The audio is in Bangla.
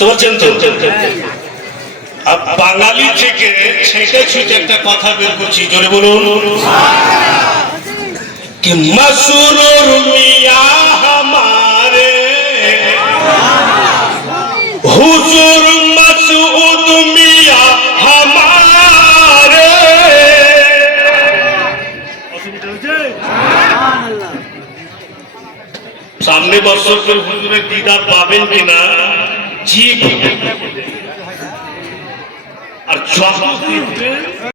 বুঝতে পারছেন তো? বাঙালি থেকে ছেঁটে ছুটে একটা কথা বের করছি, জোরে বলুন। कि मसरूर मियां हमारे हुजूर मसूद मियां हमारे सामने बছর पर हुजूरेর दीदार पाবেন কিনা জি আর যত